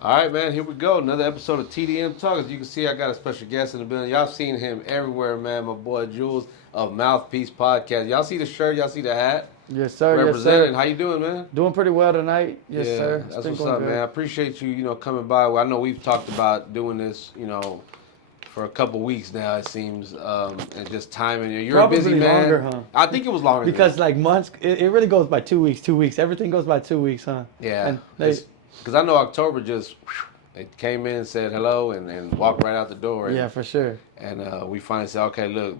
All right, man, here we go. Another episode of TDM Talk. As you can see, I got a special guest in the building. Y'all seen him everywhere, man. My boy Jewlz of Mouthpiece Podcast. Y'all see the shirt? Y'all see the hat? Yes, sir. Representing. Yes, How sir. you doing, man? Doing pretty well tonight. Yes, Yeah, sir. It's that's been what's going up, good. man. I appreciate you, coming by. I know we've talked about doing this, for a couple weeks now, it seems, and just timing. You're Probably a busy man. longer, huh? I think it was longer Because than like months, it really goes by 2 weeks. 2 weeks. Everything goes by 2 weeks, huh? that. Yeah, And they, because I know October just it came in, said hello, and walked right out the door. yeah, for sure. And we finally said, okay, look,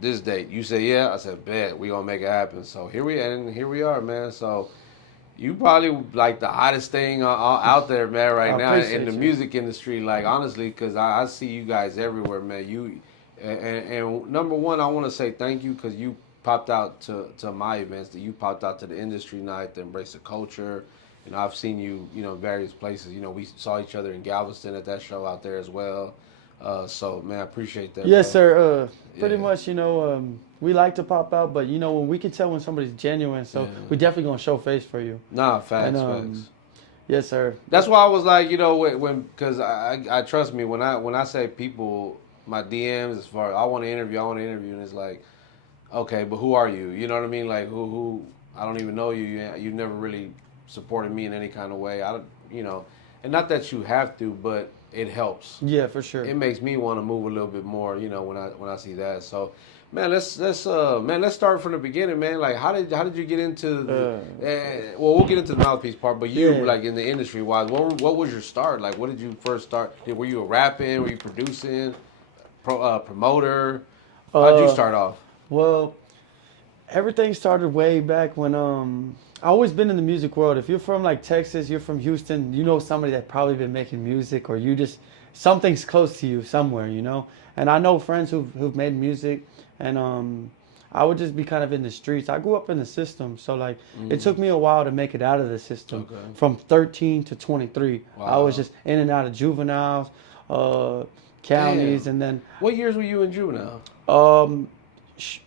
this date. You said yeah. I said bet. We gonna make it happen. So here we are, man. So you probably like the hottest thing out there, man, right I now in appreciate the you. music industry. Like honestly, because I see you guys everywhere, man. And number one, I want to say thank you because you popped out to my events. That you popped out to the industry night, the Embrace the Culture. I've seen you, various places. We saw each other in Galveston at that show out there as well. So, man, I appreciate that. Yes, bro. sir. Pretty Yeah. much, we like to pop out, but when we can tell when somebody's genuine, so Yeah. we definitely gonna show face for you. Nah, facts, And, facts. Yes, sir. That's why I was like, because I trust me when I say people my DMs as far I want to interview, and it's like, okay, but who are you? You know what I mean? Like who I don't even know you. You never really supported me in any kind of way. I don't, and not that you have to, but it helps. Yeah, for sure. It makes me want to move a little bit more, when I see that. So, man, let's start from the beginning, man. Like, how did you get into well, we'll get into the mouthpiece part, but you Yeah. like in the industry wise, what was your start? Like, what did you first start? Were you a rapping? Were you producing? Promoter? How'd you start off? Well, everything started way back when I always been in the music world. If you're from like Texas, you're from Houston, you know somebody that probably been making music, or you just something's close to you somewhere. And I know friends who've made music, and I would just be kind of in the streets. I grew up in the system, so like it took me a while to make it out of the system. Okay. From 13 to 23, I Wow. was just in and out of juveniles, counties, Damn. and then What years were you in juvenile? um,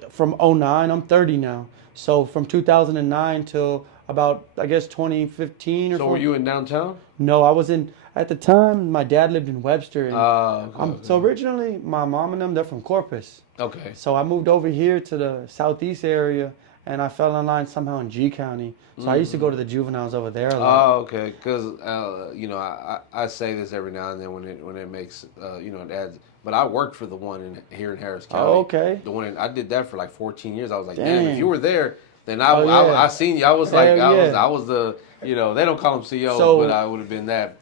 from '09, I'm 30 now. So from 2009 till about, I guess, 2015 or So so. were you in downtown? No, I was at the time, my dad lived in Webster. And Okay. so originally, my mom and them, they're from Corpus. Okay. So I moved over here to the southeast area, and I fell in line somehow in G County. So I used to go to the juveniles over there a lot. Oh, okay. Because I say this every now and then when it makes it adds. But I worked for the one here in Harris County. Oh, okay. The one I did that for like 14 years. I was like, damn, Dang. if you were there, then Oh, yeah. I seen you. I was like, Hell yeah. I was the they don't call them CEOs, So- but I would have been that.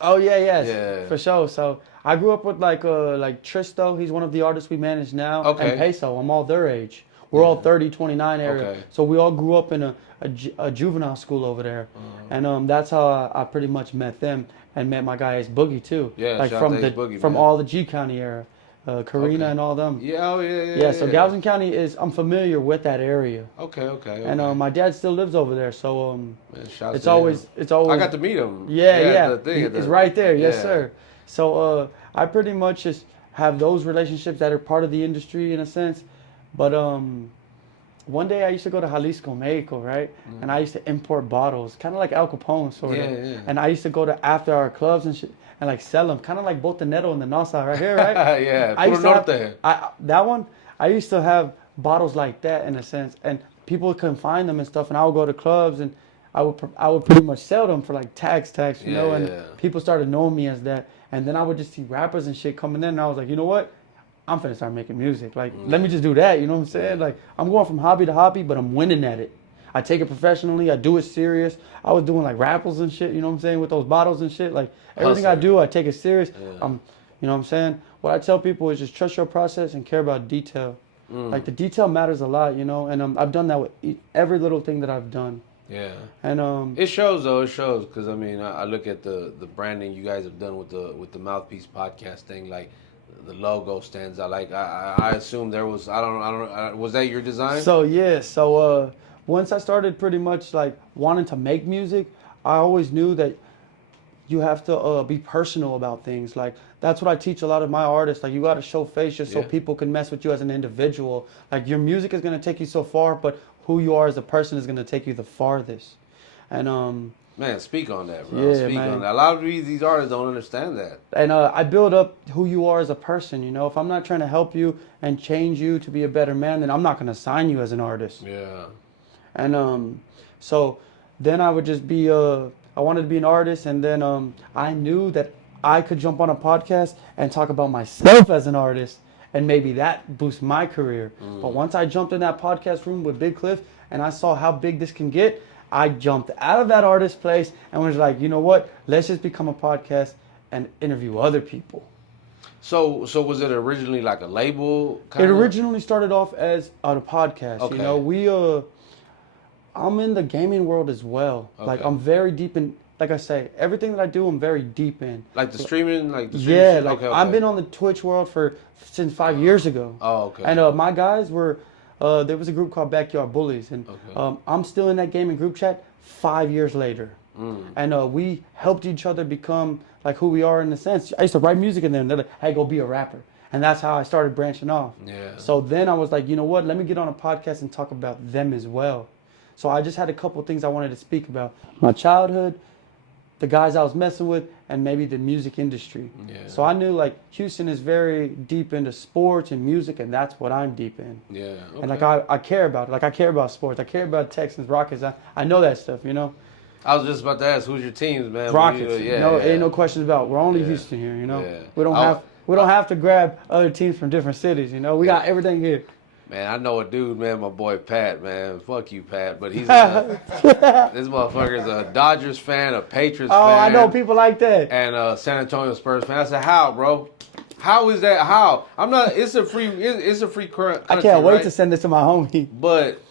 Oh yeah, yes, Yeah. for sure. So I grew up with like Tristo. He's one of the artists we manage now. Okay. And Peso. I'm all their age. We're all 30, 29 area. Okay. So we all grew up in a juvenile school over there, and that's how I pretty much met them and met my guy Ace Boogie too. Yeah, like shout out from to the Ace Boogie, from man. all the G County era, Karina Okay. and all them. Yeah. Oh yeah. Yeah, so Galveston County I'm familiar with that area, Okay. and my dad still lives over there. So Man, shouts it's to him. always I got to meet him. yeah. The thing, It's right there. Yes, yeah. sir. So I pretty much just have those relationships that are part of the industry in a sense. But one day I used to go to Jalisco, Mexico, right? And I used to import bottles, kind of like Al Capone, sort of. Yeah. And I used to go to after our clubs and shit, and like sell them, kind of like Botanero and the Nasa right here, right? Yeah. I used to have, Norte. that one, I used to have bottles like that in a sense, and people couldn't find them and stuff, and I would go to clubs and I would pretty much sell them for like tax, you know, and Yeah. people started knowing me as that, and then I would just see rappers and shit coming in, and I was like, you know what? I'm finna start making music. Like, let me just do that. You know what I'm saying? Yeah. Like, I'm going from hobby to hobby, but I'm winning at it. I take it professionally. I do it serious. I was doing like raffles and shit. You know what I'm saying? With those bottles and shit. Like everything I Hustler. do, I take it serious. Yeah. You know what I'm saying? What I tell people is just trust your process and care about detail. Like the detail matters a lot, and I've done that with every little thing that I've done. Yeah. And It shows though. It shows because I look at the branding you guys have done with the Mouthpiece Podcast thing. Like the logo stands out. Like I assume there was I don't know was that your design? So yeah, so once I started pretty much like wanting to make music, I always knew that you have to be personal about things. Like that's what I teach a lot of my artists. Like you got to show face just so Yeah. people can mess with you as an individual. Like your music is gonna take you so far, but who you are as a person is gonna take you the farthest. And Man, speak on that, bro. Yeah, Speak man. on that. A lot of these artists don't understand that. And I build up who you are as a person. You know, if I'm not trying to help you and change you to be a better man, then I'm not gonna sign you as an artist. Yeah. And so then I would just be I wanted to be an artist, and then I knew that I could jump on a podcast and talk about myself as an artist, and maybe that boost my career. But once I jumped in that podcast room with Big Cliff and I saw how big this can get, I jumped out of that artist place and was like, you know what? Let's just become a podcast and interview other people. So was it originally like a label? It originally started off as a podcast. Okay. You know, I'm in the gaming world as well. Okay. Like I'm very deep in. Like I say, everything that I do, I'm very deep in. Like the streaming, Yeah, like okay. I've been on the Twitch world since 5 years ago. Oh, okay. And my guys were, there was a group called Backyard Bullies, and Okay. I'm still in that gaming group chat 5 years later. And we helped each other become like who we are in a sense. I used to write music in there, and they're like, "Hey, go be a rapper," and that's how I started branching off. Yeah. So then I was like, you know what? Let me get on a podcast and talk about them as well. So I just had a couple of things I wanted to speak about: my childhood, the guys I was messing with, and maybe the music industry. Yeah. So I knew like Houston is very deep into sports and music, and that's what I'm deep in. Yeah. Okay. And like I care about it. Like I care about sports. I care about Texans, Rockets. I know that stuff, you know. I was just about to ask, who's your teams, man? Rockets. Yeah. Ain't no questions about. We're only Houston here, you know. Yeah. We don't have to grab other teams from different cities, you know. We got everything here. Man, I know a dude, man, my boy Pat, man. Fuck you, Pat. But he's this motherfucker's a Dodgers fan, a Patriots fan. Oh, I know people like that. And a San Antonio Spurs fan. I said, how, bro? How is that? How? I'm not. It's a free current. I can't wait to send this to my homie. But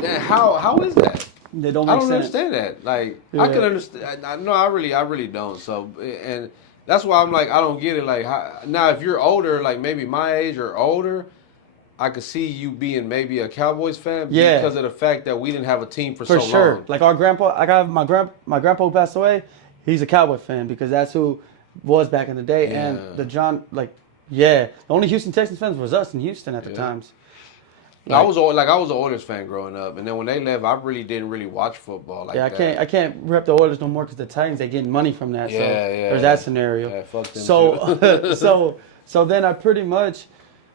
man, how is that? They don't I make don't sense. understand that. Like Yeah. I can understand. I really don't. So and that's why I'm like I don't get it. Like now, if you're older, like maybe my age or older, I could see you being maybe a Cowboys fan because of the fact that we didn't have a team for so sure. long. Like our grandpa, I got my grandpa who passed away. He's a Cowboy fan because that's who was back in the day. Yeah. And the only Houston Texans fans was us in Houston at the times. I was an Oilers fan growing up, and then when they left, I really didn't watch football like that. I can't rep the Oilers no more because the Titans they getting money from that. So there's that scenario. Yeah, fuck them So so then I pretty much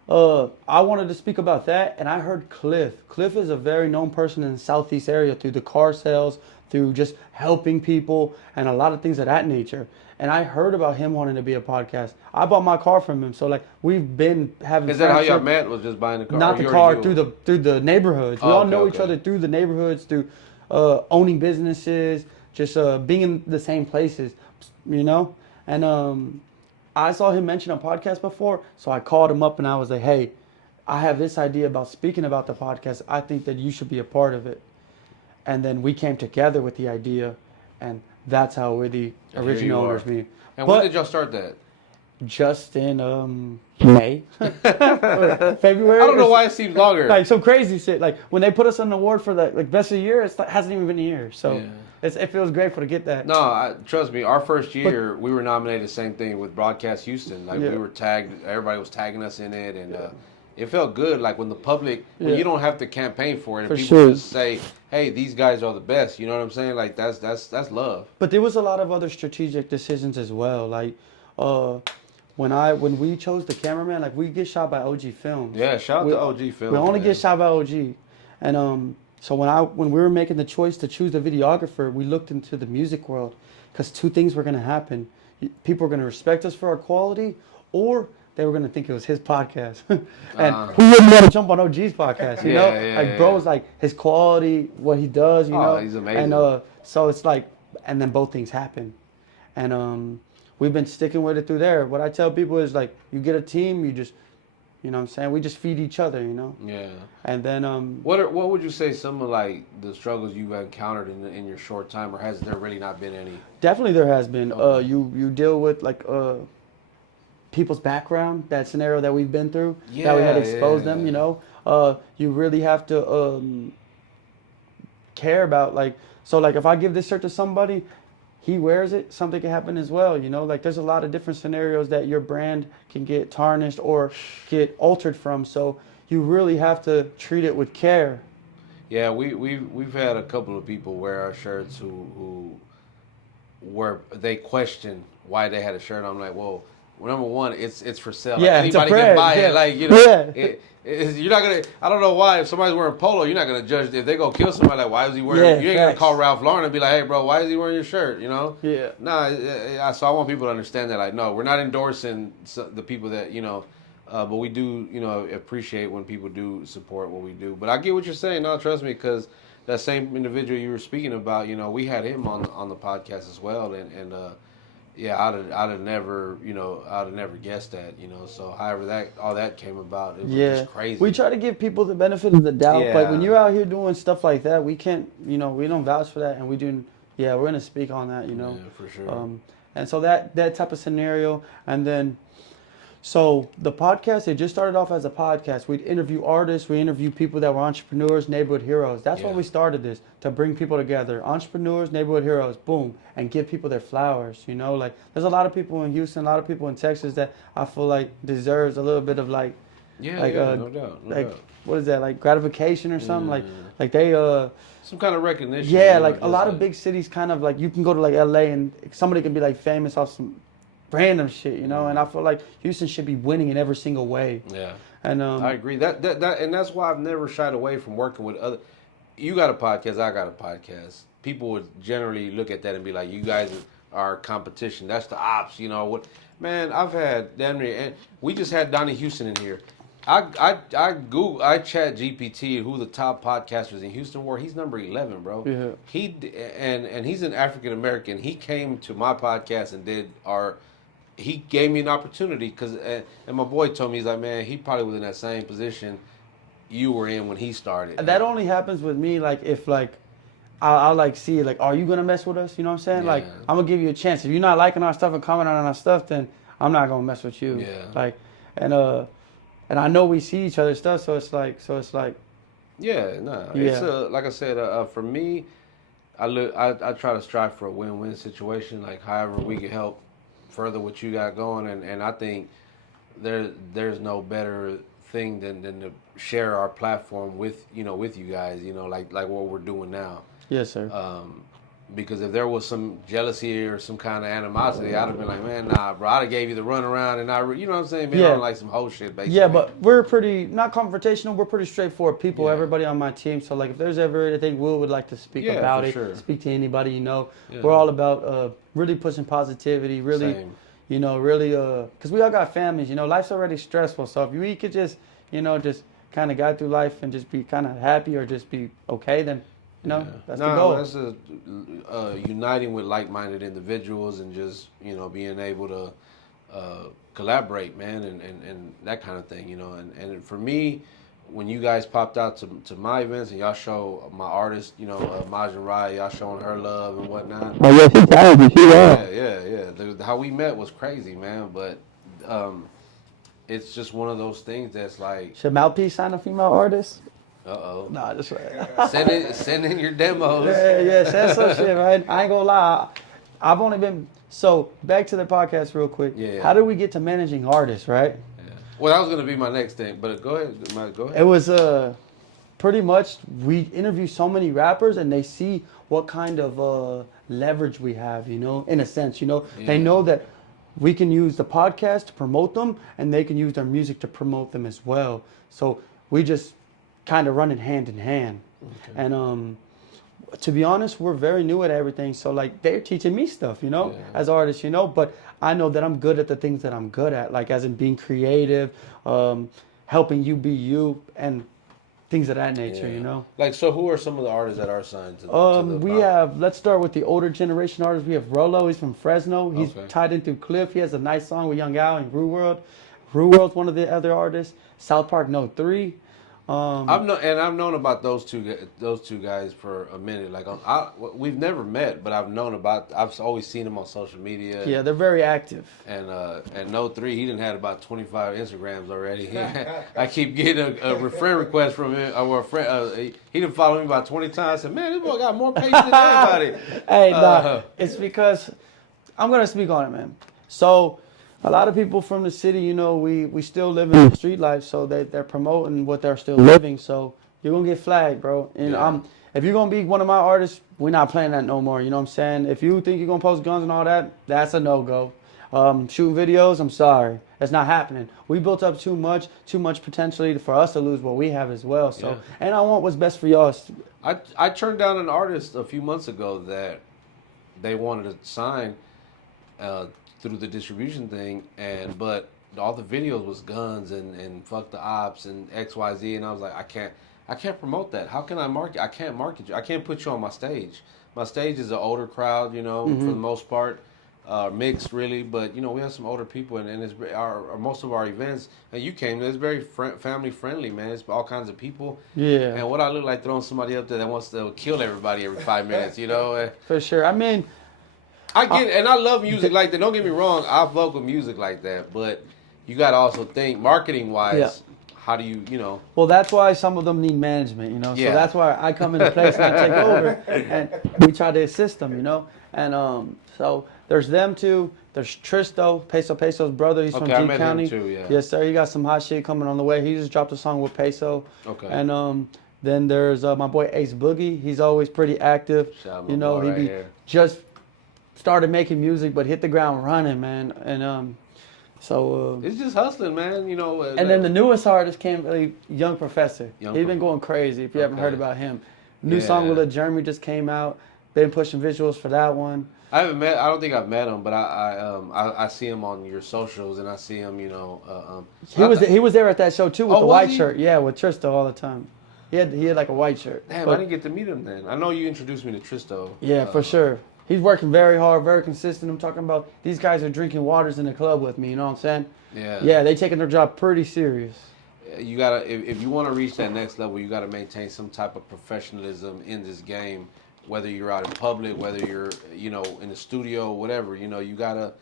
I wanted to speak about that, and I heard Cliff. Cliff is a very known person in the Southeast area through the car sales, through just helping people, and a lot of things of that nature. And I heard about him wanting to be a podcast. I bought my car from him, so like we've been having. Is that how y'all met? Was just buying the car? Not the car, through the neighborhoods. We all know each other through the neighborhoods, through owning businesses, just being in the same places, you know. And I saw him mention a podcast before, so I called him up and I was like, "Hey, I have this idea about speaking about the podcast. I think that you should be a part of it." And then we came together with the idea, and that's how we're the original owners. And when did y'all start that? Just in May, February. I don't know why it seems longer. Like some crazy shit. Like when they put us on the award for the best of the year, it hasn't even been a year. So it feels grateful to get that. No, trust me. Our first year, we were nominated. Same thing with Broadcast Houston. Like we were tagged. Everybody was tagging us in it, and it felt good. Like when the public, when you don't have to campaign for it, and people just say, "Hey, these guys are the best." You know what I'm saying? Like that's love. But there was a lot of other strategic decisions as well. Like when we chose the cameraman, like we get shot by OG Films. Yeah, shout out to OG Films. We only get shot by OG, and so when we were making the choice to choose the videographer, we looked into the music world because two things were going to happen: people were going to respect us for our quality, or they were going to think it was his podcast. And who wouldn't want to jump on OG's podcast, you know? Bro's like his quality, what he does, you know? He's amazing. And so it's like, and then both things happen. And we've been sticking with it through there. What I tell people is like, you get a team, you just, you know what I'm saying? We just feed each other, you know? Yeah. And then what would you say some of like the struggles you've encountered in your short time, or has there really not been any? Definitely there has been. You deal with like people's background, that scenario that we've been through, that we had to expose them, you know. You really have to care about, like, so like if I give this shirt to somebody, he wears it, something can happen as well, you know. Like there's a lot of different scenarios that your brand can get tarnished or get altered from, so you really have to treat it with care. Yeah, we've had a couple of people wear our shirts who where they question why they had a shirt. I'm like, well, number one, it's for sale. Yeah, like, anybody can buy it. Like, you're not gonna. I don't know why. If somebody's wearing polo, you're not gonna judge. If they go kill somebody, like, why is he wearing? You ain't gonna call Ralph Lauren and be like, hey, bro, why is he wearing your shirt? You know? Yeah. Nah. So I want people to understand that. Like, no, we're not endorsing the people that but we do appreciate when people do support what we do. But I get what you're saying. No, trust me, because that same individual you were speaking about, we had him on the podcast as well, and yeah, I'd have never, guessed that, So, however all that came about, it was just crazy. We try to give people the benefit of the doubt, but when you're out here doing stuff like that, we can't, we don't vouch for that, and we do. Yeah, we're gonna speak on that, Yeah, for sure. And so that type of scenario, and then. So the podcast, it just started off as a podcast. We'd interview artists, we interview people that were entrepreneurs, neighborhood heroes. That's why we started this, to bring people together. Entrepreneurs, neighborhood heroes, boom, and give people their flowers, Like, there's a lot of people in Houston, a lot of people in Texas that I feel like deserves a little bit of no doubt. What is that, like gratification or something? Like they some kind of recognition. Yeah, like a lot of big cities kind of like, you can go to like LA and somebody can be like famous off some random shit, and I feel like Houston should be winning in every single way. Yeah, and I agree. That and that's why I've never shied away from working with other. You got a podcast, I got a podcast. People would generally look at that and be like, "You guys are competition. That's the ops." What? Man, I've had damn near, and we just had Donnie Houston in here. I chat GPT who the top podcasters in Houston were. He's number 11, bro. Yeah. And he's an African American. He came to my podcast and he gave me an opportunity and my boy told me, he's like, man, he probably was in that same position you were in when he started. That only happens with me, like, if, like, I'll like, see, like, are you going to mess with us? You know what I'm saying? Yeah. Like, I'm going to give you a chance. If you're not liking our stuff and commenting on our stuff, then I'm not going to mess with you. Yeah. Like, and I know we see each other's stuff, so it's like. Yeah, no. Yeah. It's, like I said, for me, I try to strive for a win-win situation, like, however we can help further what you got going, and I think there's no better thing than to share our platform with you guys, like what we're doing now. Yes, sir. Because if there was some jealousy or some kind of animosity, I'd have been like, man, nah, bro, I'd have gave you the runaround, and you know what I'm saying, man, on like some whole shit, basically. Yeah, but we're pretty not confrontational. We're pretty straightforward people. Everybody on my team. So like, if there's ever anything, Will would like to speak about it. Sure. Speak to anybody. Yeah. We're all about really pushing positivity. Really, Same. Really, because we all got families. Life's already stressful. So if we could just, just kind of guide through life and just be kind of happy or just be okay, then. That's the goal. That's uniting with like-minded individuals and just, being able to collaborate, man, and that kind of thing, And for me, when you guys popped out to my events and y'all show my artist, Majin Raya, y'all showing her love and whatnot. Oh, yeah, she's talented. She was. Yeah. How we met was crazy, man, but it's just one of those things that's like... Should Mouthpiece sign a female artist? Uh-oh. Nah, just right. Send in your demos. Yeah, send some shit, right? I ain't gonna lie. I've only been... So, back to the podcast real quick. Yeah. How did we get to managing artists, right? Yeah. Well, that was going to be my next thing, but go ahead. It was pretty much, we interview so many rappers and they see what kind of leverage we have, in a sense, Yeah. They know that we can use the podcast to promote them and they can use their music to promote them as well. So, we just... kind of running hand in hand. Okay. And to be honest, we're very new at everything. So like they're teaching me stuff, as artists, but I know that I'm good at the things that I'm good at, like as in being creative, helping you be you and things of that nature, Like, so who are some of the artists that are signed to let's start with the older generation artists. We have Rollo, he's from Fresno. He's tied in through Cliff. He has a nice song with Young Al and Rue World. Rue World's one of the other artists. South Park No 3. I've known about those two guys for a minute. Like we've never met, but I've always seen them on social media. Yeah, they're very active. And No 3, he done had about 25 Instagrams already. I keep getting a friend request from him, or a friend. He done followed me about 20 times. I said, man, this boy got more pages than everybody. Hey, it's because I'm gonna speak on it, man. So. A lot of people from the city, we still live in the street life, so they're promoting what they're still living. So you're gonna get flagged, bro. And if you're gonna be one of my artists, we're not playing that no more. You know what I'm saying? If you think you're gonna post guns and all that, that's a no go. Shooting videos, I'm sorry, that's not happening. We built up too much potentially for us to lose what we have as well. So, Yeah. and I want what's best for y'all. I turned down an artist a few months ago that they wanted to sign through the distribution thing, but all the videos was guns and fuck the ops and XYZ, and I was like, I can't promote that. How can I market? I can't market you. I can't put you on my stage. My stage is an older crowd, you know, for the most part. Mixed really, but you know we have some older people, and it's most of our events. And you came, it's very family friendly, man. It's all kinds of people. Yeah. And what I look like throwing somebody up there that wants to kill everybody every 5 minutes, you know? For sure. I mean, I get it, and I love music like that. Don't get me wrong, I fuck with music like that, but you got to also think marketing wise. Yeah. How do you know? Well, that's why some of them need management, you know. Yeah. So that's why I come into place and I take over, and we try to assist them, you know. And so there's them two. There's Tristo, Peso's brother. He's from G County. Him too, yeah. Yes, sir. He got some hot shit coming on the way. He just dropped a song with Peso. Okay. And then there's my boy Ace Boogie. He's always pretty active. You know, he just started making music, but hit the ground running, man. And so it's just hustling, man. You know. And then the newest artist came, Young Professor. He's been going crazy. If you haven't heard about him, new song with Jeremy just came out. Been pushing visuals for that one. I don't think I've met him, but I see him on your socials, and I see him. You know. He was there at that show too with the white he? shirt. Yeah, with Tristo all the time. He had like a white shirt. Damn, I didn't get to meet him then. I know you introduced me to Tristo. Yeah, for sure. He's working very hard, very consistent. I'm talking about these guys are drinking waters in the club with me. You know what I'm saying? Yeah. Yeah, they taking their job pretty serious. You gotta, if you want to reach that next level, you gotta maintain some type of professionalism in this game. Whether you're out in public, whether you're, you know, in the studio, whatever, you know, you gotta,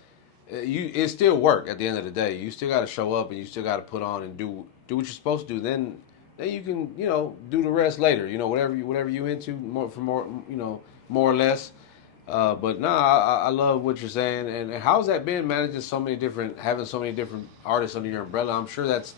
it's still work at the end of the day. You still gotta show up and you still gotta put on and do what you're supposed to do. Then you can, you know, do the rest later. You know, whatever you into, more, you know, more or less. But I love what you're saying. And how's that been managing having so many different artists under your umbrella? I'm sure that's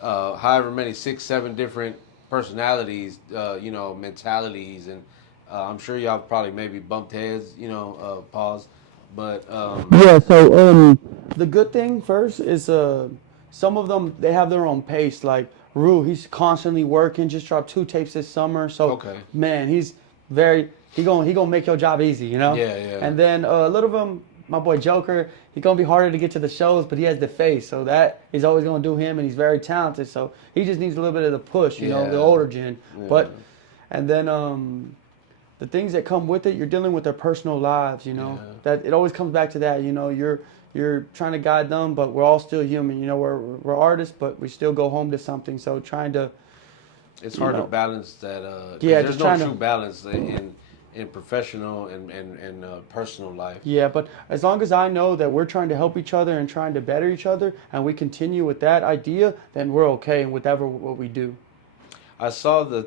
however many 6, 7 different personalities, you know, mentalities, and I'm sure y'all probably maybe bumped heads, you know, pause. But yeah. So the good thing first is some of them they have their own pace. Like Rue, he's constantly working. Just dropped 2 tapes this summer. So man, he's very. He gonna make your job easy, you know. Yeah. And then a little of them, my boy Joker, he's gonna be harder to get to the shows, but he has the face, so that is always gonna do him, and he's very talented. So he just needs a little bit of the push, you know, the older gen. Yeah. But and then the things that come with it, you're dealing with their personal lives, you know. That it always comes back to that, you know. You're trying to guide them, but we're all still human, you know. We're artists, but we still go home to something. So trying to. It's hard to balance that. There's no true balance in professional and personal life. Yeah, but as long as I know that we're trying to help each other and trying to better each other, and we continue with that idea, then we're okay in whatever what we do. I saw the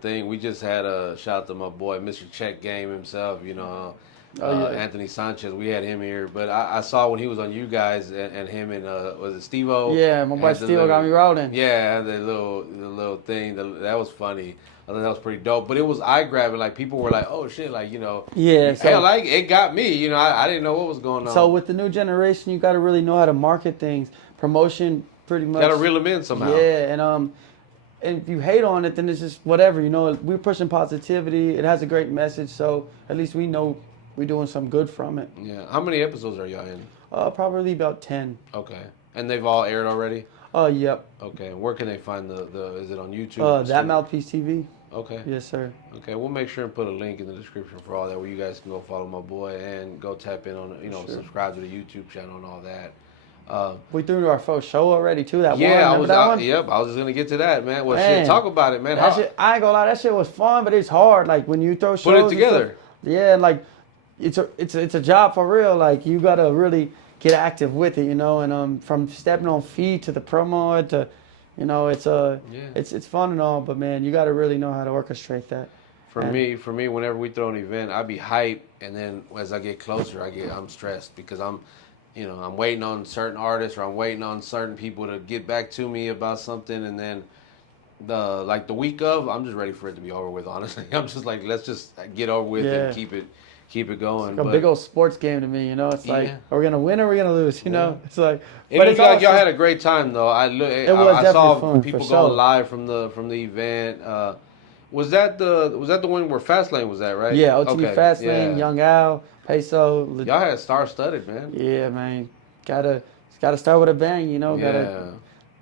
thing. We just had a shout out to my boy, Mr. Check Game himself, you know, Anthony Sanchez. We had him here, but I saw when he was on you guys and him and was it Steve-O? Yeah, my boy Steve-O got me rolling. Yeah, the little thing that was funny. I thought that was pretty dope, but it was eye grabbing. Like people were like, "Oh shit!" Like, you know, yeah. So, hell, like it got me. You know, I didn't know what was going on. So with the new generation, you got to really know how to market things. Promotion, pretty much. Got to reel them in somehow. Yeah, and if you hate on it, then it's just whatever. You know, we're pushing positivity. It has a great message, so at least we know we're doing some good from it. Yeah. How many episodes are y'all in? Probably about 10. Okay. And they've all aired already? Yep. Okay. Where can they find the is it on YouTube? That Mouthpiece TV. Okay. Yes, sir. Okay, we'll make sure and put a link in the description for all that, where you guys can go follow my boy and go tap in on, you know, subscribe to the YouTube channel and all that. We threw our first show already too. That one. Yep, I was just gonna get to that, man. Well, shit, talk about it, man. That shit, I ain't gonna lie, that shit was fun, but it's hard. Like when you throw shows, put it together. Yeah, like it's a job for real. Like you gotta really get active with it, you know. And from stepping on feet to the promo to, you know, it's fun and all, but man, you gotta really know how to orchestrate that. For me, whenever we throw an event, I be hyped, and then as I get closer, I'm stressed because I'm waiting on certain artists or I'm waiting on certain people to get back to me about something, and then the week of, I'm just ready for it to be over with. Honestly, I'm just like, let's just get over with and keep it going. It's like a big old sports game to me, you know. It's like, Yeah. are we gonna win or are we gonna lose? You know, it's like. It But looked it's like y'all also, had a great time though. it was I definitely saw fun for people sure. going live from the event. Was that the one where Fastlane was at, right? Yeah, OTB Okay. Fastlane, Yeah. Young Al, Peso. Y'all had star studded, man. Yeah, man. Gotta start with a bang, you know. Gotta Yeah.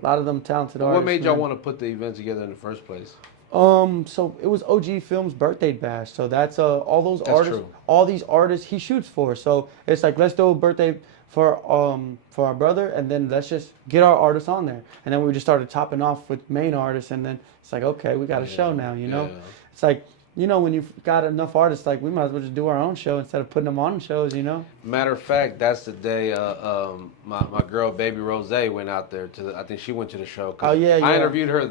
a lot of them talented Well, artists. what made y'all man. want to put the event together in the first place? So it was OG Films birthday bash. So that's all those That's artists, true. all these artists he shoots for. So it's like let's do a birthday for our brother, and then let's just get our artists on there. And then we just started topping off with main artists, and then it's like okay, we got a show now. You know, Yeah. it's like when you've got enough artists, like we might as well just do our own show instead of putting them on shows. You know. Matter of fact, that's the day my girl Baby Rose went out there I think she went to the show. 'Cause Oh, yeah, I yeah. interviewed her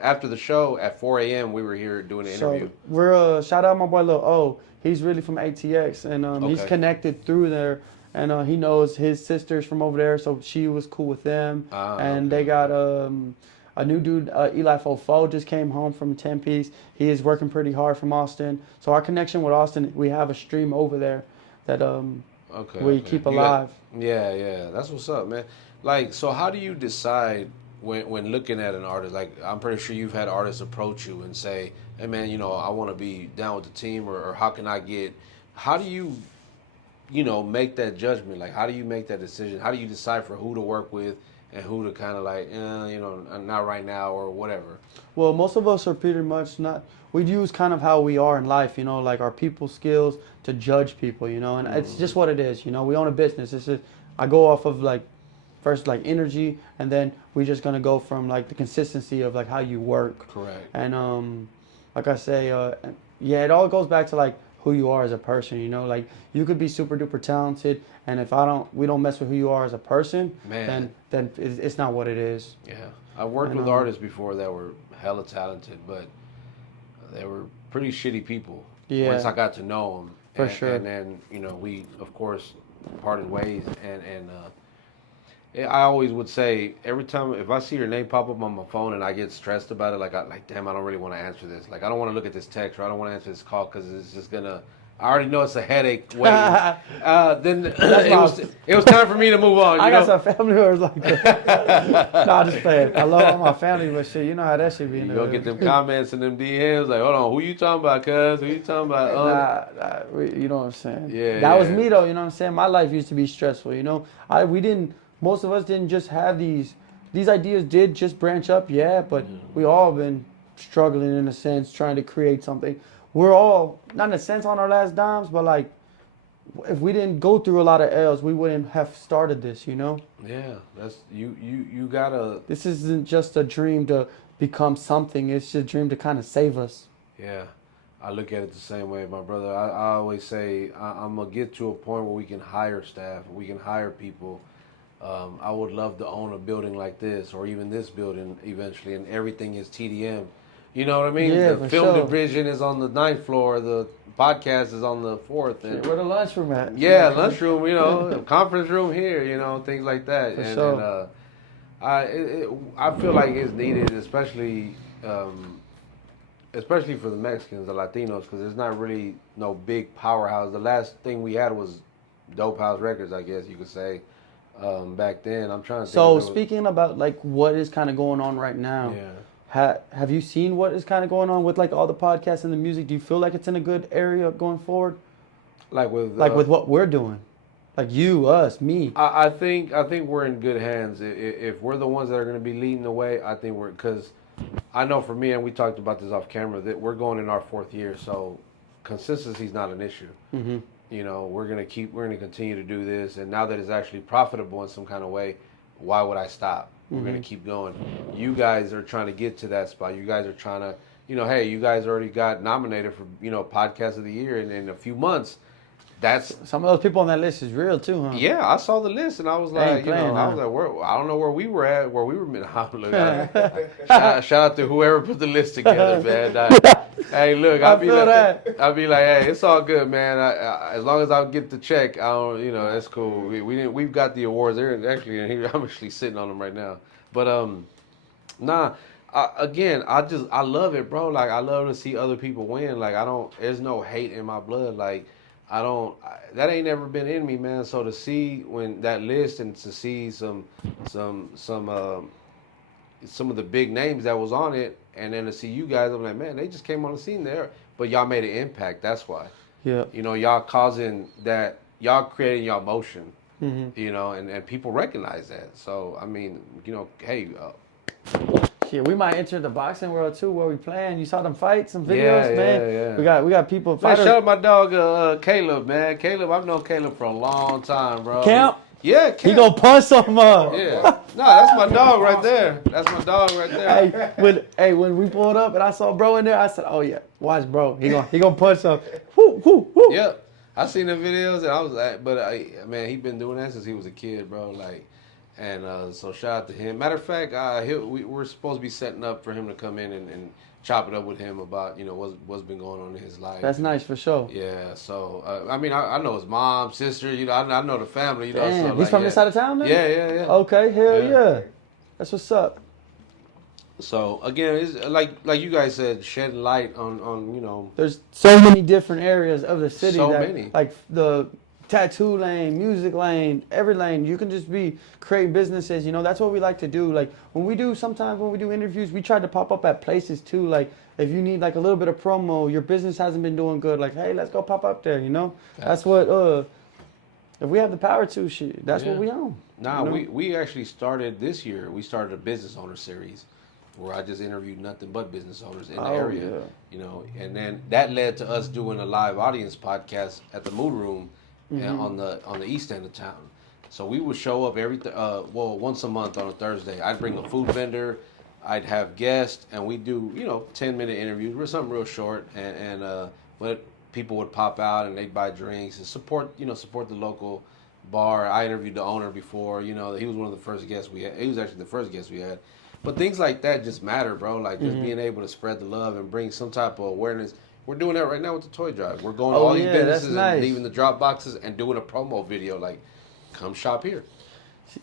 after the show at 4 a.m. We were here doing the interview. So we're shout out my boy Lil O. He's really from ATX, and he's Okay. connected through there, and he knows his sisters from over there, so she was cool with them. And Okay. they got a new dude, Eli Fofo, just came home from Tempe. He is working pretty hard from Austin. So our connection with Austin, we have a stream over there that we keep alive. Yeah. That's what's up, man. Like, so how do you decide when looking at an artist? Like, I'm pretty sure you've had artists approach you and say, "Hey, man, I want to be down with the team," or "How can I get?" How do you, make that judgment? Like, how do you make that decision? How do you decipher who to work with and who to kind of like, not right now or whatever? Well, most of us are pretty much not. We use kind of how we are in life, like our people skills to judge people, and it's just what it is. We own a business. It's just I go off of like first like energy, and then we just gonna go from like the consistency of like how you work. Correct. And like I say, yeah, it all goes back to like who you are as a person. Like you could be super duper talented, and if we don't mess with who you are as a person, Man. then it's not what it is. Yeah, I worked with artists before that were hella talented, but they were pretty shitty people. Yeah. Once I got to know them, For sure. and then we of course parted ways, and I always would say every time if I see your name pop up on my phone and I get stressed about it, like damn, I don't really want to answer this. Like I don't want to look at this text or I don't want to answer this call because it's just gonna. I already know it's a headache waiting. Then it was time for me to move on. I got some family members like that. No, I'm just playing. I love all my family, but shit, you know how that shit be in You the go get them comments and them DMs like, hold on, who you talking about, cuz? Who you talking about? you know what I'm saying? Yeah, That was yeah. me though, you know what I'm saying? My life used to be stressful, most of us didn't just have these ideas did just branch up, yeah, but we all been struggling in a sense, trying to create something. We're all, not in a sense on our last dimes, but like, if we didn't go through a lot of L's, we wouldn't have started this, Yeah, that's you gotta. This isn't just a dream to become something, it's just a dream to kind of save us. Yeah, I look at it the same way, my brother. I always say I'm gonna get to a point where we can hire staff, we can hire people. I would love to own a building like this, or even this building eventually, and everything is TDM. You know what I mean? Yeah, The for film sure. division is on the 9th floor. The podcast is on the 4th. And Where the lunchroom at? yeah, lunchroom. Conference room here. Things like that. For and sure. I feel like it's needed, especially for the Mexicans, the Latinos, because there's not really no big powerhouse. The last thing we had was Dope House Records, I guess you could say. Back then, I'm trying to think. So speaking about like what is kind of going on right now, Yeah. have you seen what is kind of going on with like all the podcasts and the music? Do you feel like it's in a good area going forward? Like with With what we're doing, like you, us, me. I think we're in good hands. If we're the ones that are going to be leading the way, I think because I know for me, and we talked about this off camera, that we're going in our 4th year, so consistency is not an issue. Mm-hmm. We're going to continue to do this, and now that it's actually profitable in some kind of way, why would I stop? We're going to keep going. You guys are trying to get to that spot. You guys are trying to, hey, you guys already got nominated for, Podcast of the Year in a few months. That's Some of those people on that list is real too, huh? yeah. I saw the list and I was They ain't like, playing, I huh? was like, I don't know where we were at, where we were. Shout out to whoever put the list together, man. Hey, look, I'll be like, hey, it's all good, man. As long as I get the check, I don't, that's cool. We've got the awards. They're actually, I'm actually sitting on them right now. But nah, Again, I love it, bro. Like I love to see other people win. Like there's no hate in my blood. Like that ain't never been in me, man. So to see when that list and to see some some of the big names that was on it, and then to see you guys, I'm like, man, they just came on the scene there, but y'all made an impact. That's why. Yeah. You know, y'all causing that, y'all creating y'all motion. Mm-hmm. You know, and people recognize that. So I mean, you know, hey. Shit, we might enter the boxing world too, where we playing. You saw them fights, some videos, man. Yeah. We got people. Man, Fighters. shout out my dog Caleb, man. Caleb, I've known Caleb for a long time, bro. Camp. Yeah, Camp. He gonna punch some up. Yeah. No, that's my dog right there. That's my dog right there. When we pulled up and I saw bro in there, I said, "Oh yeah, watch bro. He gonna punch some." Whoo, whoo, whoo. Yep. I seen the videos and I was like, man, he been doing that since he was a kid, bro. Like, and so shout out to him. Matter of fact, we're supposed to be setting up for him to come in and chop it up with him about, you know, what's been going on in his life. That's nice for sure. Yeah. So I mean, I know his mom, sister. You know, I know the family. You know, Damn, so, he's from this side of town, man. Yeah. Okay, hell yeah. That's what's up. So again, it's like you guys said, shedding light on you know. There's so many different areas of the city. So many. Like the tattoo lane, music lane, every lane. You can just create businesses. You know, that's what we like to do. Like sometimes when we do interviews, we try to pop up at places too. Like if you need like a little bit of promo, your business hasn't been doing good. Like, hey, let's go pop up there. You know, that's what. If we have the power to, shit, that's what we own. Nah, you know? we actually started this year. We started a business owner series where I just interviewed nothing but business owners in the area. Yeah. You know, and then that led to us doing a live audience podcast at the Mood Room on the east end of town. So we would show up once a month on a Thursday. I'd bring a food vendor, I'd have guests, and we'd do 10-minute interviews. We're something real short, and but people would pop out and they'd buy drinks and support the local bar. I interviewed the owner before. You know, he was one of the first guests we had. He was actually the first guest we had. But things like that just matter, bro. Like just being able to spread the love and bring some type of awareness. We're doing that right now with the toy drive. We're going to all these businesses and leaving the drop boxes and doing a promo video. Like, come shop here.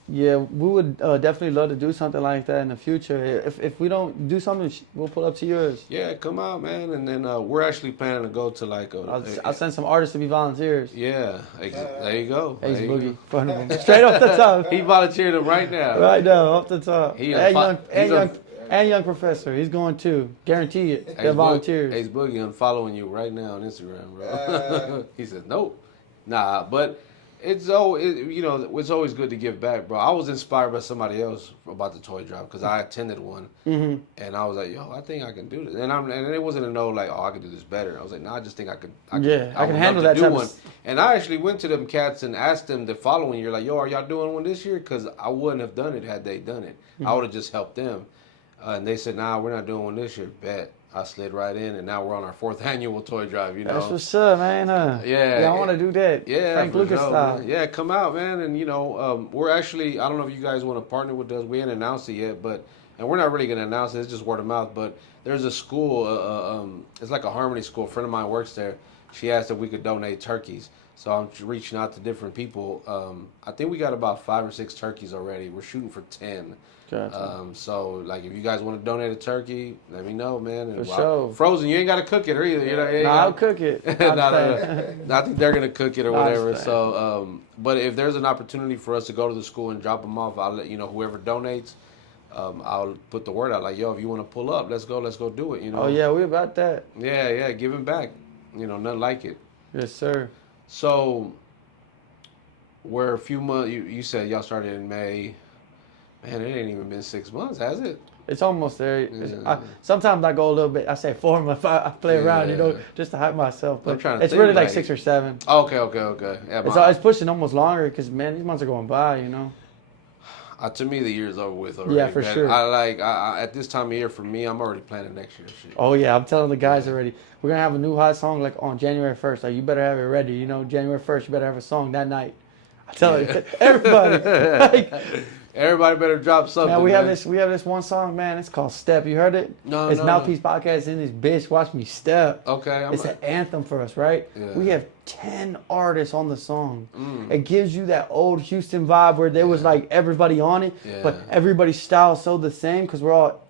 Yeah, we would definitely love to do something like that in the future. If we don't do something, we'll pull up to yours. Yeah, come out, man. And then we're actually planning to go to like I'll send some artists to be volunteers. Yeah, there you go. Ace Boogie, front of him, straight off the top. He volunteered him right now. Right now, off the top. And young professor, he's going too. Guarantee it. They're volunteers. Ace Boogie, I'm following you right now on Instagram, bro. He said nope. Nah, but. It's always good to give back, bro. I was inspired by somebody else about the toy drive because I attended one, and I was like, yo, I think I can do this. And it wasn't a no, like, oh, I can do this better. I was like, no, I just think I can handle that type one. And I actually went to them cats and asked them the following year, like, yo, are y'all doing one this year? Because I wouldn't have done it had they done it. I would have just helped them. And they said, nah, we're not doing one this year. Bet. I slid right in, and now we're on our 4th annual toy drive. You know, that's what's up, man. Yeah, I want to do that. Yeah, Frank Lucas style. Man. Yeah, come out, man, and we're actually. I don't know if you guys want to partner with us. We ain't announced it yet, and we're not really gonna announce it. It's just word of mouth. But there's a school. It's like a harmony school. A friend of mine works there. She asked if we could donate turkeys. So I'm reaching out to different people. I think we got about 5 or 6 turkeys already. We're shooting for 10. Gotcha. So like, if you guys want to donate a turkey, let me know, man. And, for sure. Frozen, you ain't got to cook it either. No, I'll cook it. I think they're gonna cook it or whatever. So, but if there's an opportunity for us to go to the school and drop them off, I'll let you know. Whoever donates, I'll put the word out. Like, yo, if you want to pull up, let's go do it. You know. Oh yeah, we about that. Yeah, giving back. Nothing like it. Yes, sir. So, we're a few months. You said y'all started in May. Man, it ain't even been 6 months, has it? It's almost there. Yeah. Sometimes I go a little bit. I say 4 months. I play around, just to hype myself. But it's really like 6 or 7. Okay. Yeah, it's pushing almost longer because, man, these months are going by, To me, the year's over with already. Yeah, for sure. I at this time of year, for me, I'm already planning next year's shit. Oh, yeah. I'm telling the guys already. We're going to have a new hot song like on January 1st. Like, you better have it ready. January 1st, you better have a song that night. I tell you, everybody. Everybody better drop something. Man, we have this one song, man. It's called Step. You heard it? No, it's Mouthpiece Podcast in this bitch. Watch me step. Okay. It's an anthem for us, right? Yeah. We have 10 artists on the song. It gives you that old Houston vibe where there was like everybody on it, but everybody's style so the same because we're all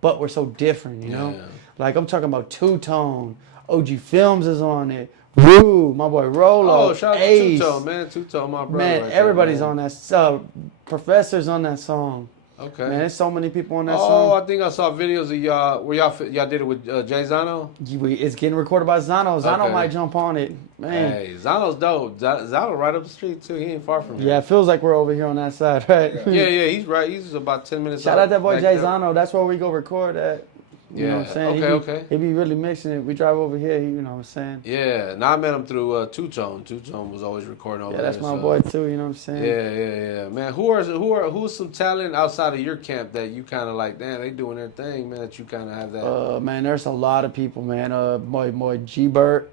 but we're so different, you know? Yeah. Like, I'm talking about Two Tone, OG Films is on it, Rue, my boy Rolo, Oh, shout out Ace. to Two Tone, man. Two Tone, my brother. Man, right everybody's there, on that. Professor's on that song. Okay. Man, there's so many people on that Oh, song. I think I saw videos of y'all where y'all did it with Jay Zano. It's getting recorded by Zano. Zano Okay. might jump on it. Man. Hey, Zano's dope. Zano right up the street too. He ain't far from here. Yeah, it feels like we're over here on that side, right? Yeah, he's right. He's about 10 minutes. Shout out that boy back Jay there. Zano. That's where we go record at. You know what I'm saying? Okay. He be really mixing it. We drive over here, you know what I'm saying? Yeah, now I met him through Two Tone. Two Tone was always recording over Yeah, there. that's my boy too, you know what I'm saying? Yeah. Man, who's some talent outside of your camp that you kind of like, damn, they doing their thing, man, that you kind of have that? Man, there's a lot of people, man. Boy G-Bert.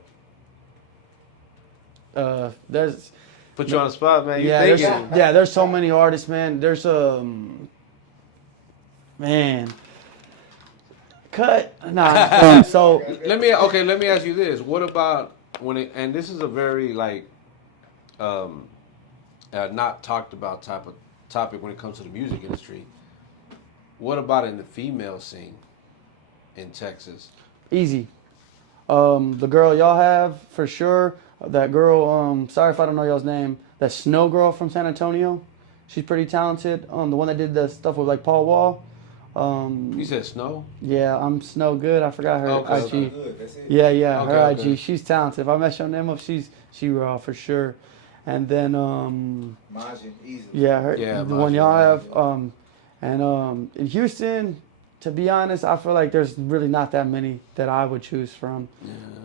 There's... Put you on the spot, man. You Yeah, thinking. there's so many artists, man. There's man. Cut. Nah. So Let me ask you this. What about and this is a very like not talked about type of topic when it comes to the music industry. What about in the female scene in Texas? easy. The girl y'all have for sure. That girl. Sorry if I don't know y'all's name. That Snow girl from San Antonio. She's pretty talented. The one that did the stuff with like Paul Wall. You said Snow? Yeah, I'm Snow Good. I forgot her Okay. IG. Good, that's it. Yeah, Okay, her okay. IG. She's talented. If I mess your name up, she raw for sure. And then Margin, easily. yeah, her Yeah, the one Margin, y'all yeah. have. And in Houston, to be honest, I feel like there's really not that many that I would choose from,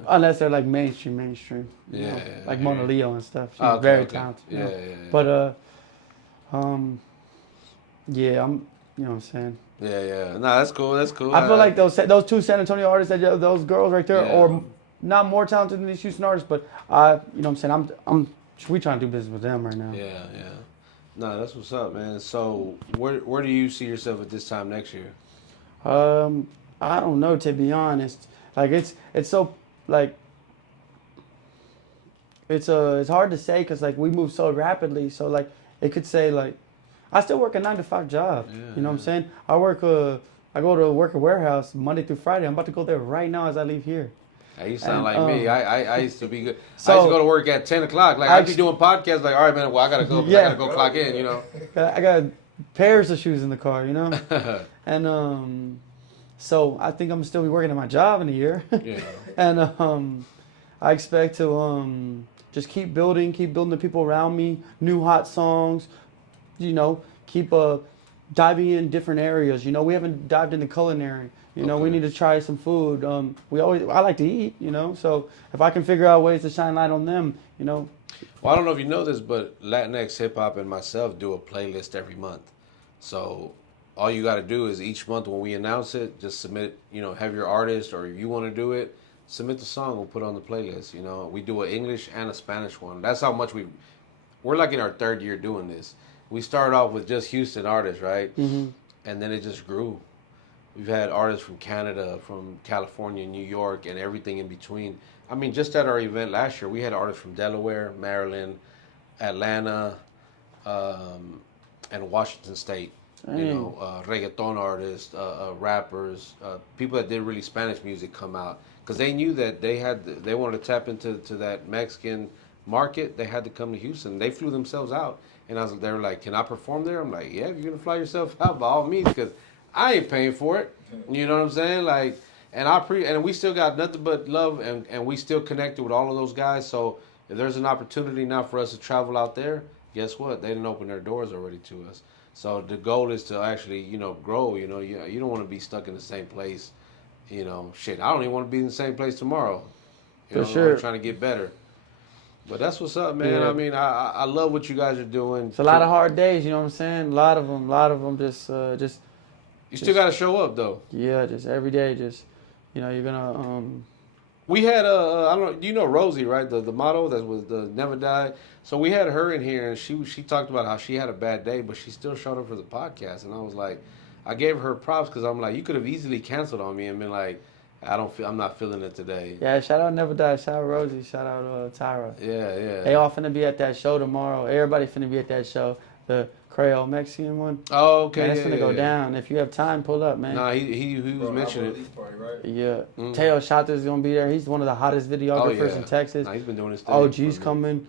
unless they're like mainstream. You Yeah, know, yeah, like yeah. Mona Leo and stuff. She's Oh, okay, very okay. talented. you Yeah, know. yeah. But yeah, I'm. You know what I'm saying. Yeah. Nah, that's cool. That's cool. I feel like those two San Antonio artists, those girls right there, Yeah. or not more talented than these Houston artists, but you know what I'm saying. We trying to do business with them right now. Yeah. No, that's what's up, man. So, where do you see yourself at this time next year? I don't know, to be honest. Like it's so like it's hard to say because like we move so rapidly. So like it could say like I still work a 9-to-5 job. Yeah, You know what I'm saying? I go to work a warehouse Monday through Friday. I'm about to go there right now as I leave here. Hey, you sound And, like me. I used to be good. so- I used to go to work at 10 o'clock. Like, I'd be doing podcasts. Like, all right, man, well, I got to go. 'Cause I Yeah. got to go clock in, you know. I got pairs of shoes in the car, you know? And so I think I'm still be working at my job in a year. Yeah. And I expect to just keep building the people around me, new hot songs, you know, keep diving in different areas. You know, we haven't dived into culinary. You know, we Okay. need to try some food. I like to eat, you know, so if I can figure out ways to shine light on them, you know. Well, I don't know if you know this, but Latinx hip hop and myself do a playlist every month. So all you got to do is each month when we announce it, just submit, you know, have your artist, or if you want to do it, submit the song, we'll put it on the playlist. You know, we do an English and a Spanish one. That's how much we're like in our third year doing this. We started off with just Houston artists, right? Mm-hmm. And then it just grew. We've had artists from Canada, from California, New York, and everything in between. I mean, just at our event last year, we had artists from Delaware, Maryland, Atlanta, and Washington State. You know, reggaeton artists, rappers, people that did really Spanish music come out because they knew that they wanted to tap into that Mexican market. They had to come to Houston. They flew themselves out, and they were like, "Can I perform there?" I'm like, "Yeah, if you're gonna fly yourself out, by all means, because I ain't paying for it." You know what I'm saying? Like, and we still got nothing but love, and we still connected with all of those guys. So if there's an opportunity now for us to travel out there, guess what? They didn't open their doors already to us. So the goal is to actually, you know, grow. You know, you don't want to be stuck in the same place. You know, shit, I don't even want to be in the same place tomorrow. For sure. I'm trying to get better. But that's what's up, man. Yeah. I mean, I love what you guys are doing. It's a lot of hard days, you know what I'm saying? A lot of them just You still got to show up, though. yeah, just every day, just, you know, you're gonna We had I don't know, you know Rosie, right? The model that was the Never Die. So we had her in here, and she talked about how she had a bad day, but she still showed up for the podcast. And I was like, I gave her props because I'm like, you could have easily canceled on me and been like, I'm not feeling it today. yeah, shout out Never Die, shout out Rosie, shout out Tyra. Yeah. They all finna be at that show tomorrow. Everybody finna be at that show. the Creole Mexican one. Oh, okay. Man, it's gonna go down. If you have time, pull up, man. Nah, he was mentioning it. Party, right? Yeah. Teo Shata is gonna be there. He's one of the hottest videographers in Texas. Nah, he's been doing his thing. OG's coming.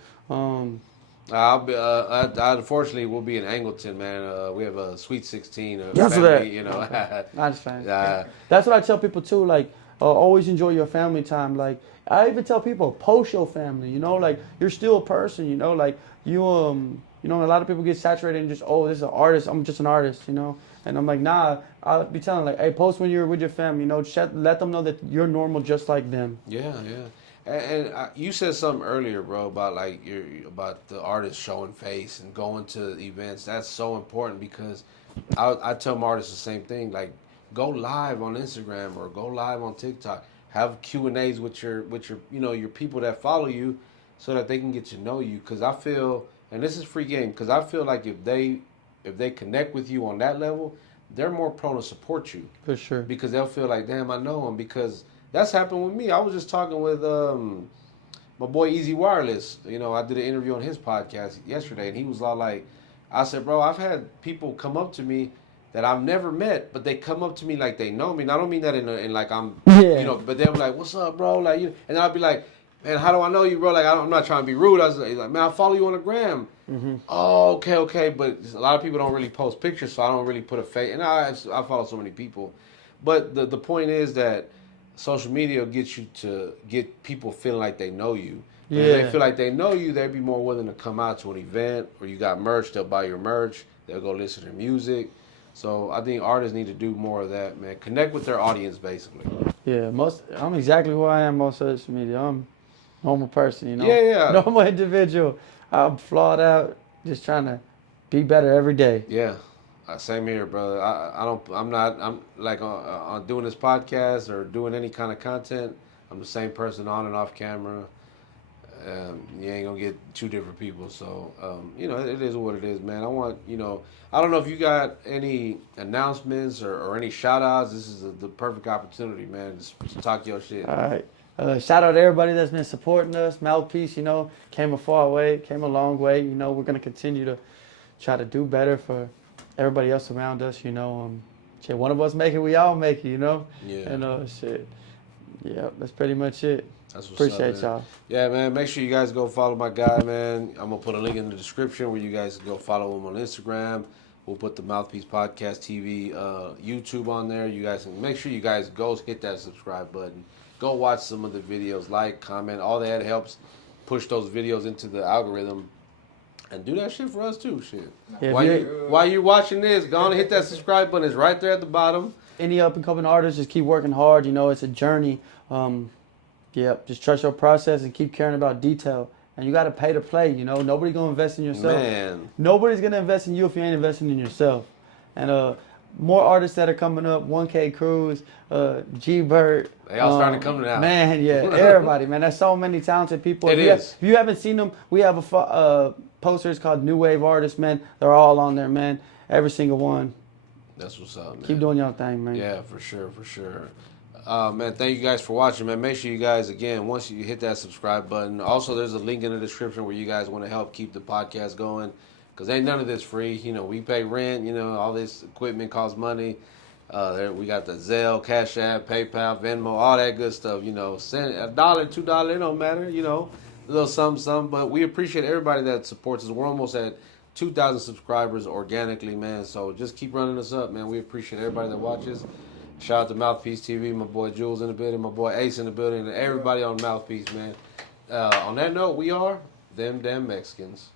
I'll be. I unfortunately will be in Angleton, man. We have a Sweet 16. Yes, family, that. you know. I just find that's what I tell people too. Like, always enjoy your family time. Like, I even tell people, post your family. You know, like you're still a person. You know, like you you know, a lot of people get saturated and just, oh, this is an artist. I'm just an artist. You know, and I'm like, nah. I'll be telling like, hey, post when you're with your family. You know, let them know that you're normal just like them. Yeah. And you said something earlier, bro, about like about the artist showing face and going to events. That's so important because I tell my artists the same thing. Like, go live on Instagram or go live on TikTok. Have Q&As with your you know, your people that follow you, so that they can get to know you. Because I feel, and this is free game, because I feel like if they connect with you on that level, they're more prone to support you. For sure. Because they'll feel like, damn, I know him. Because that's happened with me. I was just talking with my boy Easy Wireless. You know, I did an interview on his podcast yesterday, and he was all like, I said, bro, I've had people come up to me that I've never met, but they come up to me like they know me. And I don't mean that in like I'm, you know, but they're like, what's up, bro? Like, you, and I'll be like, man, how do I know you, bro? Like, I'm not trying to be rude. I was like, man, I follow you on the gram. Mm-hmm. Oh, okay. But a lot of people don't really post pictures, so I don't really put a face. And I follow so many people. But the point is that social media will get you to get people feeling like they know you. Yeah. If they feel like they know you, they'd be more willing to come out to an event, or you got merch, they'll buy your merch. They'll go listen to music. So I think artists need to do more of that, man. Connect with their audience, basically. Yeah, I'm exactly who I am on social media. I'm a normal person, you know. Yeah. Normal individual. I'm flawed out, just trying to be better every day. Yeah. Same here, brother. I'm like on doing this podcast or doing any kind of content. I'm the same person on and off camera. You ain't gonna get two different people. So, you know, it is what it is, man. I want, you know, I don't know if you got any announcements or any shout outs. This is the perfect opportunity, man. Just talk your shit. All right. Shout out to everybody that's been supporting us. Mouthpiece, you know, came a long way. You know, we're gonna continue to try to do better for everybody else around us, you know. Shit, one of us make it, we all make it, you know. Yeah. And shit. Yeah, that's pretty much it. That's what's Appreciate up, y'all. Yeah, man. Make sure you guys go follow my guy, man. I'm gonna put a link in the description where you guys can go follow him on Instagram. We'll put the Mouthpiece Podcast TV YouTube on there. You guys can make sure you guys go hit that subscribe button. Go watch some of the videos, like, comment, all that helps push those videos into the algorithm. And do that shit for us too, shit. Yeah, while you're watching this, go on and hit that subscribe button. It's right there at the bottom. Any up and coming artists, just keep working hard. You know, it's a journey. Just trust your process and keep caring about detail. And you got to pay to play. You know, nobody's gonna invest in yourself. Man, nobody's gonna invest in you if you ain't investing in yourself. And more artists that are coming up. 1K Cruz, G Bert. They all starting to come now. Man, yeah, everybody, man. There's so many talented people. If you haven't seen them, we have a posters called New Wave Artists, man. They're all on there, man. Every single one. That's what's up, man. Keep doing your thing, man. Yeah, for sure. Man, thank you guys for watching, man. Make sure you guys, again, once you hit that subscribe button. Also, there's a link in the description where you guys want to help keep the podcast going. Because ain't none of this free. You know, we pay rent. You know, all this equipment costs money. We got the Zelle, Cash App, PayPal, Venmo, all that good stuff. You know, send $1, $2, it don't matter. You know, a little something. But we appreciate everybody that supports us. We're almost at 2,000 subscribers organically, man. So just keep running us up, man. We appreciate everybody that watches. Shout out to Mouthpiece TV, my boy Jewlz in the building, my boy Ace in the building, and everybody on Mouthpiece, man. On that note, we are them damn Mexicans.